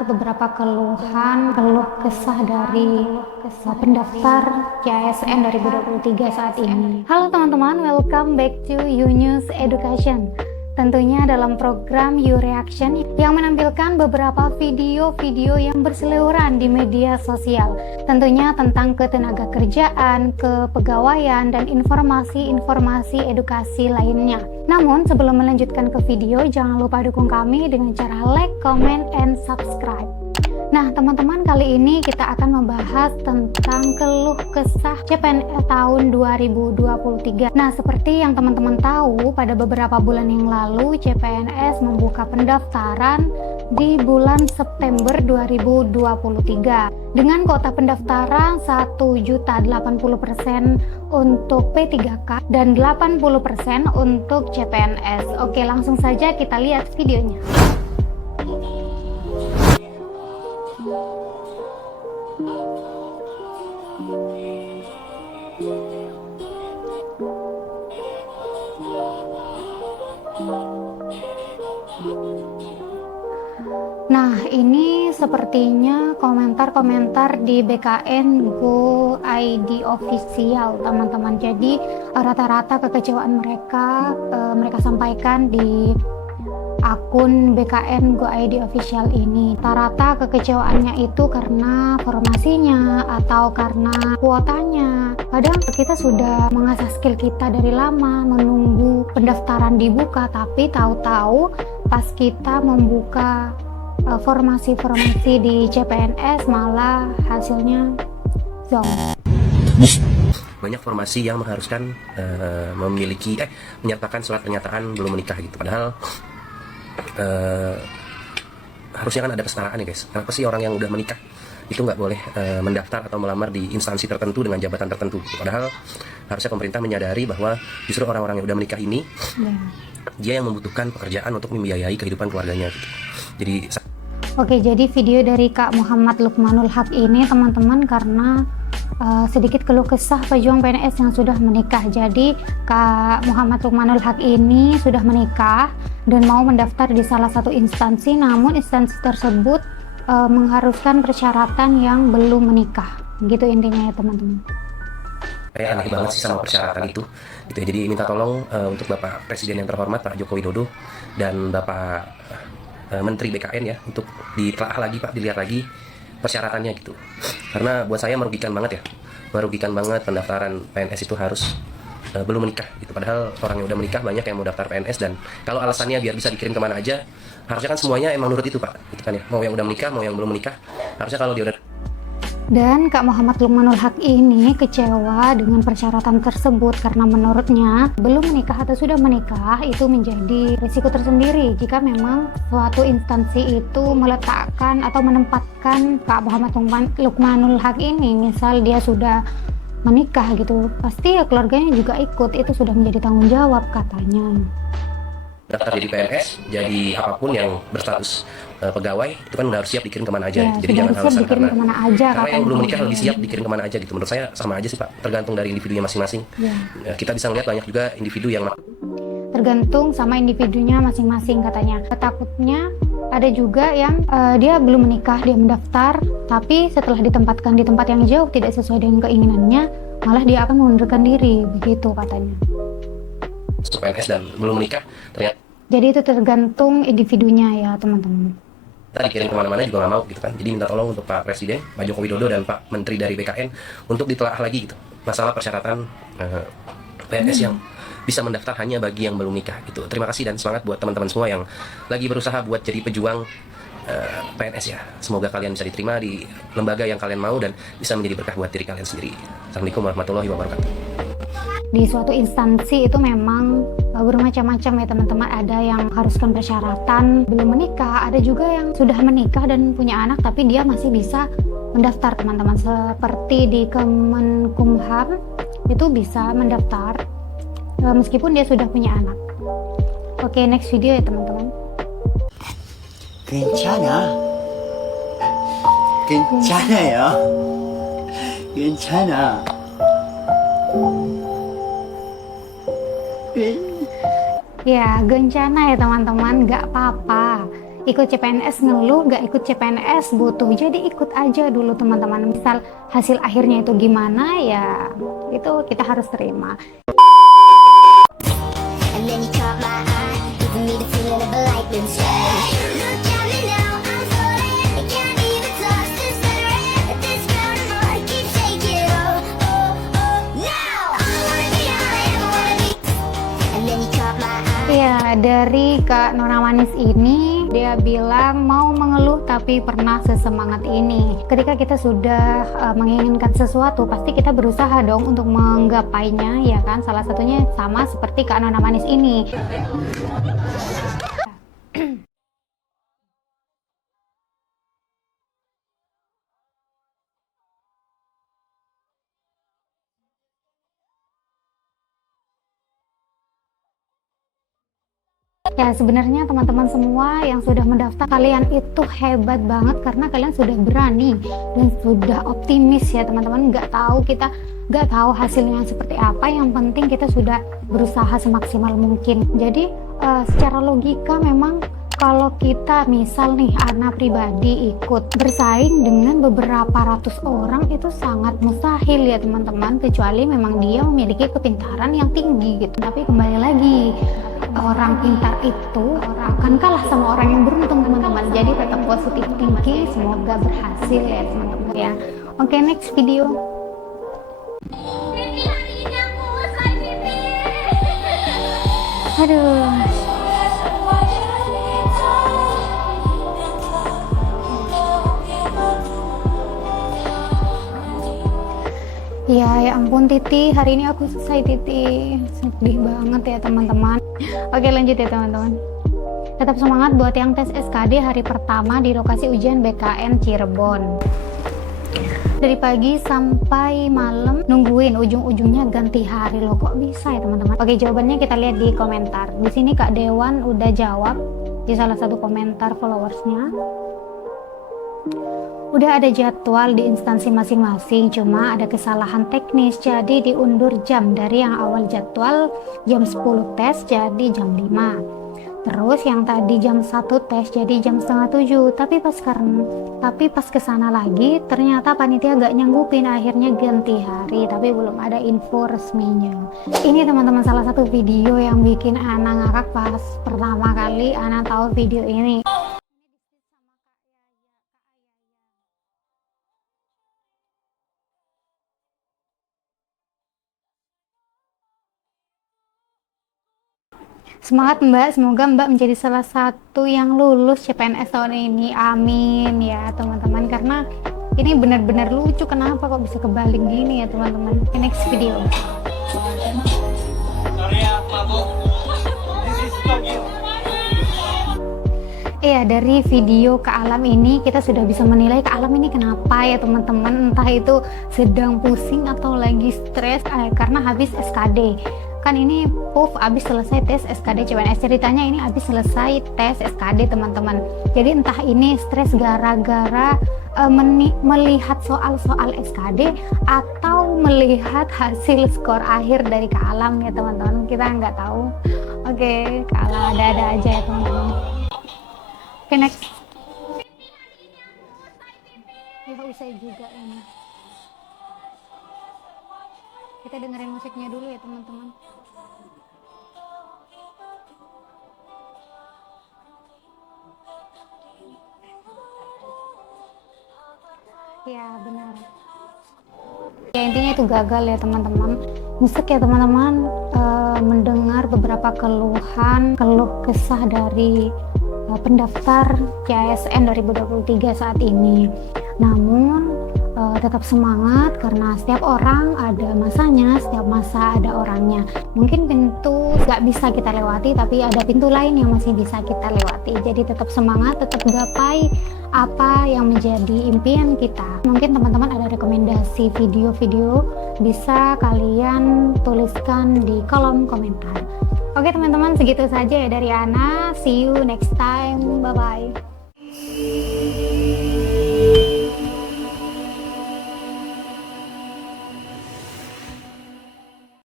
mendengar beberapa keluh kesah dari pendaftar CASN 2023 saat ini. Halo teman-teman, welcome back to News Education. Tentunya dalam program Reaction yang menampilkan beberapa video-video yang berseliweran di media sosial. Tentunya tentang ketenagakerjaan, kepegawaian, dan informasi-informasi edukasi lainnya. Namun sebelum melanjutkan ke video, jangan lupa dukung kami dengan cara like, comment, and subscribe. Nah teman-teman, kali ini kita akan membahas tentang keluh kesah CPNS tahun 2023. Nah seperti yang teman-teman tahu, pada beberapa bulan yang lalu CPNS membuka pendaftaran di bulan September 2023 dengan kuota pendaftaran 1.080% untuk P3K dan 80% untuk CPNS. Oke, langsung saja kita lihat videonya. Nah, ini sepertinya komentar-komentar di BKN Go ID official, teman-teman. Jadi rata-rata kekecewaan mereka sampaikan di akun BKN Go ID official ini. Rata-rata kekecewaannya itu karena formasinya atau karena kuotanya. Kadang kita sudah mengasah skill kita dari lama, menunggu pendaftaran dibuka, tapi tahu-tahu pas kita membuka formasi-formasi di CPNS malah hasilnya zong. Banyak formasi yang mengharuskan menyertakan surat pernyataan belum menikah gitu. Padahal harusnya kan ada kesetaraan ya guys. Kenapa sih orang yang udah menikah itu nggak boleh mendaftar atau melamar di instansi tertentu dengan jabatan tertentu gitu. Padahal harusnya pemerintah menyadari bahwa justru orang-orang yang udah menikah ini dia yang membutuhkan pekerjaan untuk membiayai kehidupan keluarganya gitu. Jadi Oke, jadi video dari Kak Muhammad Lukmanul Haq ini teman-teman karena sedikit keluh kesah pejuang PNS yang sudah menikah. Jadi Kak Muhammad Lukmanul Haq ini sudah menikah dan mau mendaftar di salah satu instansi, namun instansi tersebut mengharuskan persyaratan yang belum menikah. Gitu intinya ya teman-teman. kayak aneh banget sih sama persyaratan itu gitu ya. Jadi minta tolong untuk Bapak Presiden yang terhormat Pak Joko Widodo dan Bapak Menteri BKN ya, untuk ditelaah lagi Pak, dilihat lagi persyaratannya gitu. Karena buat saya merugikan banget pendaftaran PNS itu harus belum menikah gitu. Padahal orang yang udah menikah banyak yang mau daftar PNS, dan kalau alasannya biar bisa dikirim kemana aja, harusnya kan semuanya emang nurut itu Pak, gitu kan ya. Mau yang udah menikah, mau yang belum menikah, harusnya kalau dia udah. Dan Kak Muhammad Lukmanul Haq ini kecewa dengan persyaratan tersebut karena menurutnya belum menikah atau sudah menikah itu menjadi risiko tersendiri jika memang suatu instansi itu meletakkan atau menempatkan Kak Muhammad Lukmanul Haq ini, misal dia sudah menikah gitu, pasti ya keluarganya juga ikut, itu sudah menjadi tanggung jawab katanya. Daftar jadi PNS, jadi apapun yang berstatus pegawai, itu kan udah harus siap dikirim kemana aja. Ya, Jadi jangan alasan karena yang belum menikah lebih siap dikirim kemana aja gitu. Menurut saya sama aja sih Pak, tergantung dari individunya masing-masing. Kita bisa melihat banyak juga individu yang tergantung sama individunya masing-masing katanya. Takutnya ada juga yang dia belum menikah, dia mendaftar, tapi setelah ditempatkan di tempat yang jauh tidak sesuai dengan keinginannya, malah dia akan mengundurkan diri, begitu katanya. PNS dan belum menikah, ternyata jadi itu tergantung individunya ya teman-teman. kita dikirim kemana-mana juga nggak mau gitu kan. Jadi minta tolong untuk Pak Presiden, Pak Joko Widodo, dan Pak Menteri dari BKN untuk ditelaah lagi gitu masalah persyaratan PNS yang bisa mendaftar hanya bagi yang belum nikah gitu. Terima kasih dan semangat buat teman-teman semua yang lagi berusaha buat jadi pejuang PNS ya. Semoga kalian bisa diterima di lembaga yang kalian mau dan bisa menjadi berkah buat diri kalian sendiri. Assalamualaikum warahmatullahi wabarakatuh. Di suatu instansi itu memang bermacam-macam ya teman-teman. Ada yang haruskan persyaratan belum menikah, ada juga yang sudah menikah dan punya anak tapi dia masih bisa mendaftar teman-teman. Seperti di Kemenkumham itu bisa mendaftar meskipun dia sudah punya anak. Oke, next video ya teman-teman. 괜찮아. 괜찮아요. 괜찮아. Ya, gencana ya teman-teman, nggak apa-apa. ikut CPNS ngeluh, nggak ikut CPNS butuh, jadi ikut aja dulu teman-teman. Misal hasil akhirnya itu gimana ya, itu kita harus terima. And then you caught my eye, giving me the feeling of a lightning strike. Look at me now, I'm floating. I can't even touch this cigarette. This ground heart keeps shaking. Oh, oh, oh, now I wanna be all I ever wanna be. And then you caught my eye. Ya, dari Kak Nona Manis ini, dia bilang mau mengeluh tapi pernah sesemangat ini. Ketika kita sudah menginginkan sesuatu, pasti kita berusaha dong untuk menggapainya, ya kan? Salah satunya sama seperti Kak Nona Manis ini. Ya, sebenarnya teman-teman semua yang sudah mendaftar, kalian itu hebat banget karena kalian sudah berani dan sudah optimis ya teman-teman. Kita nggak tahu hasilnya seperti apa, yang penting kita sudah berusaha semaksimal mungkin. Jadi secara logika memang kalau kita misal nih anak pribadi ikut bersaing dengan beberapa ratus orang itu sangat mustahil ya teman-teman, kecuali memang dia memiliki kepintaran yang tinggi gitu. Tapi kembali lagi, orang pintar itu akan kalah sama orang yang beruntung teman-teman. Jadi tetap positif tinggi, semoga berhasil ya teman-teman ya. Oke, next video. Aduh. Ya ampun Titi, hari ini aku selesai Titi. Sedih banget ya teman-teman. Oke, lanjut ya teman-teman. Tetap semangat buat yang tes SKD hari pertama di lokasi ujian BKN Cirebon. Dari pagi sampai malam nungguin, ujung-ujungnya ganti hari loh, kok bisa ya teman-teman. Oke, jawabannya kita lihat di komentar. Di sini Kak Dewan udah jawab di salah satu komentar followersnya. Udah ada jadwal di instansi masing-masing, cuma ada kesalahan teknis jadi diundur jam dari yang awal jadwal jam 10 tes jadi jam 5. Terus yang tadi jam 1 tes jadi jam setengah 7, tapi pas kesana lagi ternyata panitia gak nyanggupin, akhirnya ganti hari, tapi belum ada info resminya. Ini teman-teman salah satu video yang bikin Ana ngakak pas pertama kali Ana tahu video ini. Semangat Mbak, semoga Mbak menjadi salah satu yang lulus CPNS tahun ini, amin ya teman-teman. Karena ini benar-benar lucu, kenapa kok bisa kebalik gini ya teman-teman. Next video. Iya, dari video Kak Alam ini kita sudah bisa menilai Kak Alam ini kenapa ya teman-teman. Entah itu sedang pusing atau lagi stres karena habis SKD. Kan ini Puff habis selesai tes SKD CPNS, ceritanya ini habis selesai tes SKD teman-teman. Jadi entah ini stres gara-gara melihat soal-soal SKD atau melihat hasil skor akhir dari Kak Alam ya teman-teman, kita nggak tahu. Oke, Kak Alam ada-ada aja ya teman-teman. Oke, next. Ya usai juga ini. Kita dengerin musiknya dulu ya teman-teman. Ya benar. Ya intinya itu gagal ya teman-teman. Nyesek ya teman-teman mendengar beberapa keluh kesah dari pendaftar CASN 2023 saat ini. Namun tetap semangat karena setiap orang ada masanya, setiap masa ada orangnya. Mungkin pintu nggak bisa kita lewati, tapi ada pintu lain yang masih bisa kita lewati. Jadi tetap semangat, tetap gapai apa yang menjadi impian kita. Mungkin teman-teman ada rekomendasi video-video, bisa kalian tuliskan di kolom komentar. Oke teman-teman, segitu saja ya dari Ana. See you next time, bye bye.